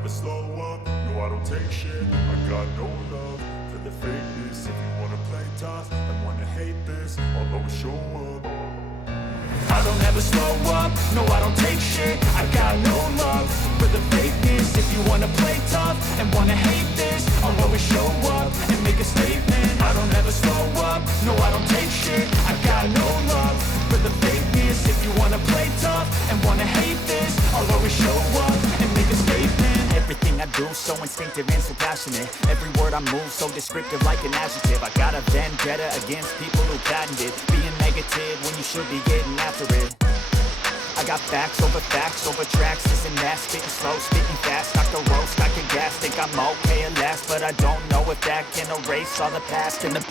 never slow up, no I don't take shit. I got no love for the fakeness. If you wanna play tough and wanna hate this, I'll always show up. I don't ever slow up, no I don't take shit. I got no love for the fakeness. If you wanna play tough and wanna hate this, I'll always show up and make a statement. I don't ever slow up, no I don't take shit. I got no love for the fakeness. If you wanna play tough and wanna hate this, I'll always show up and make a statement. Everything I do so instinctive and so passionate. Every word I move so descriptive like an adjective. I got a vendetta against people who patented being negative when you should be getting after it. I got facts over tracks. This and that, spitting slow, spitting fast. I can roast, I can gas. Think I'm okay at last, but I don't know if that can erase all the past and the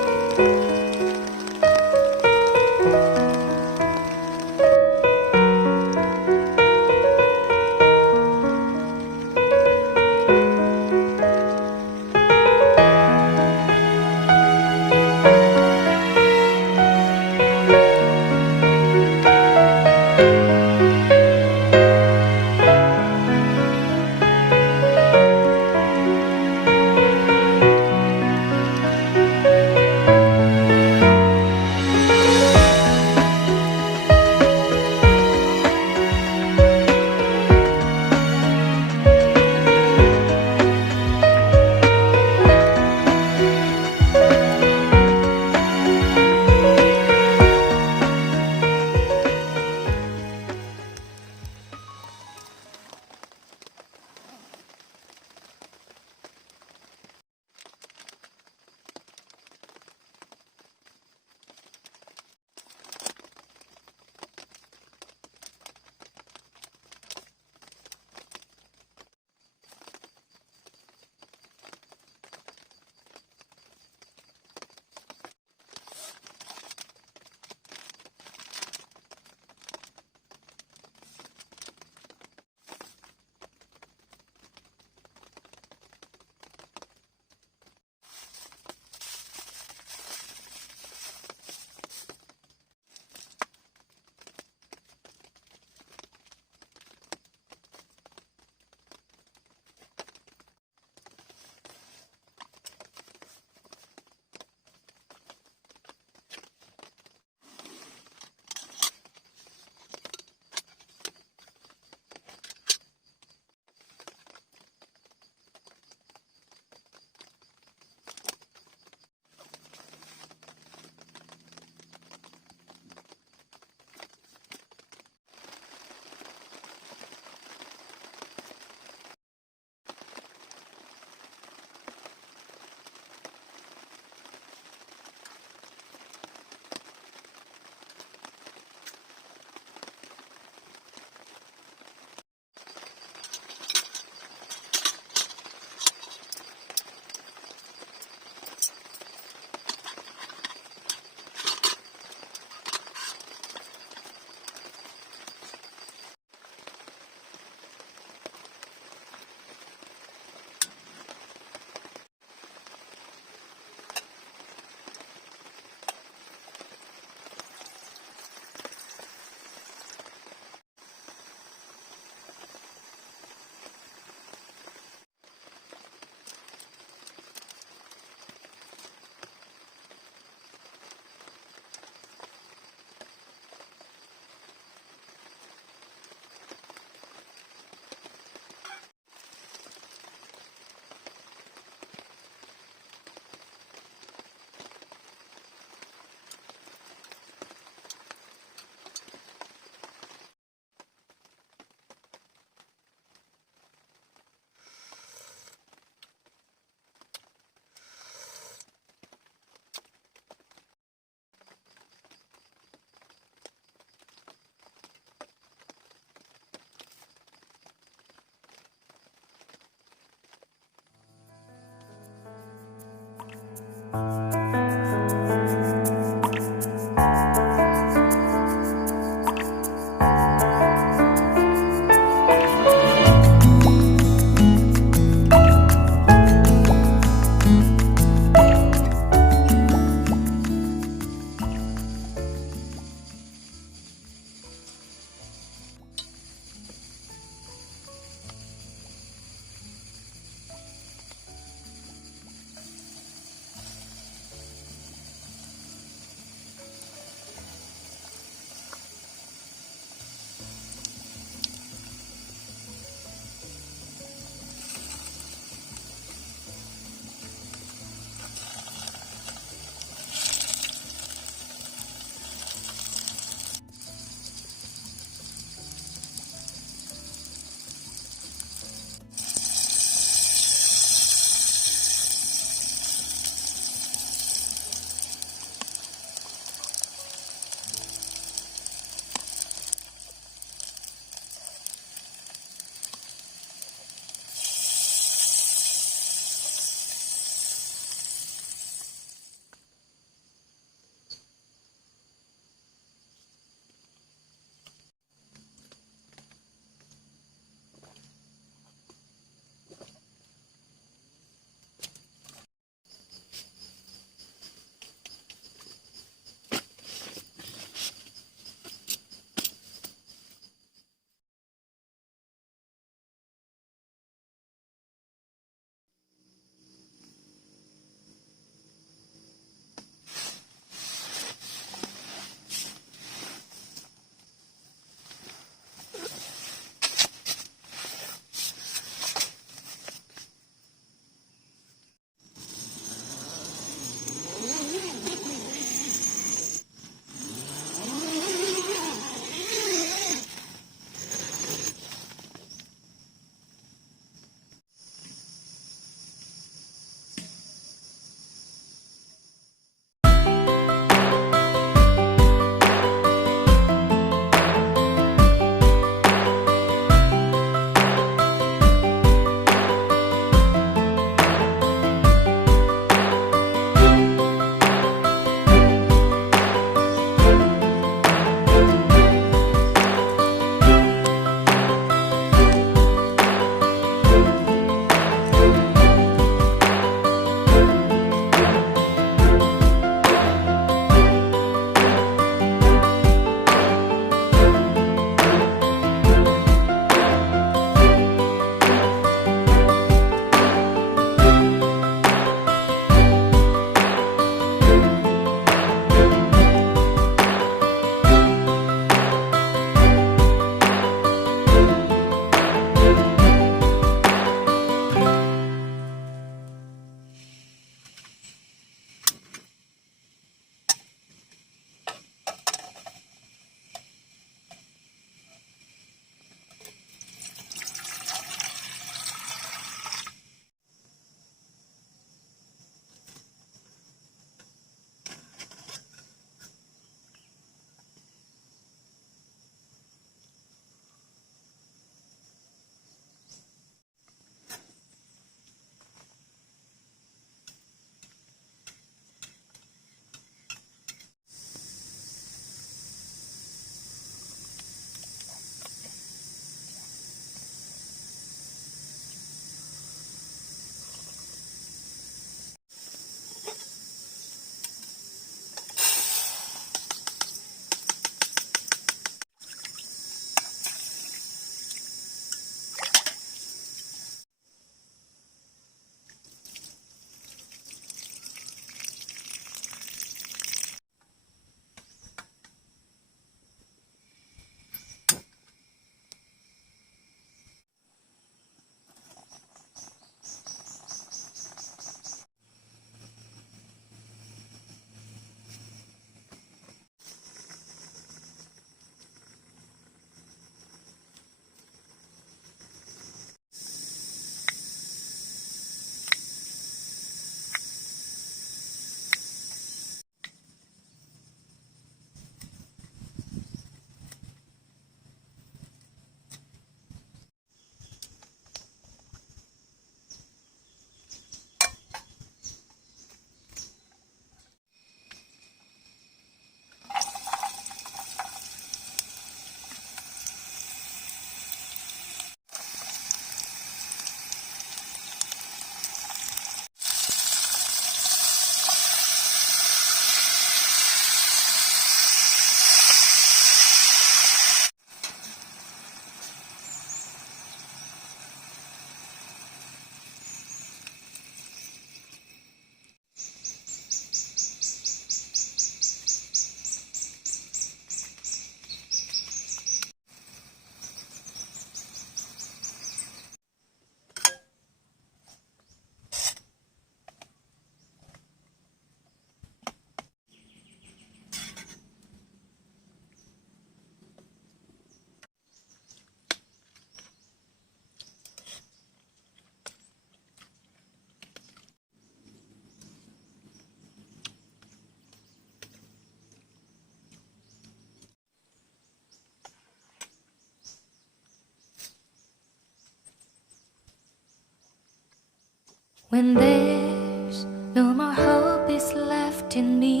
When there's no more hope is left in me,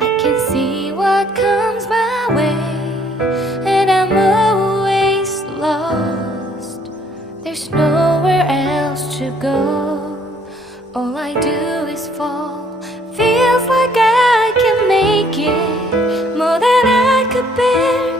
I can see what comes my way, and I'm always lost. There's nowhere else to go. All I do is fall. Feels like I can make it more than I could bear.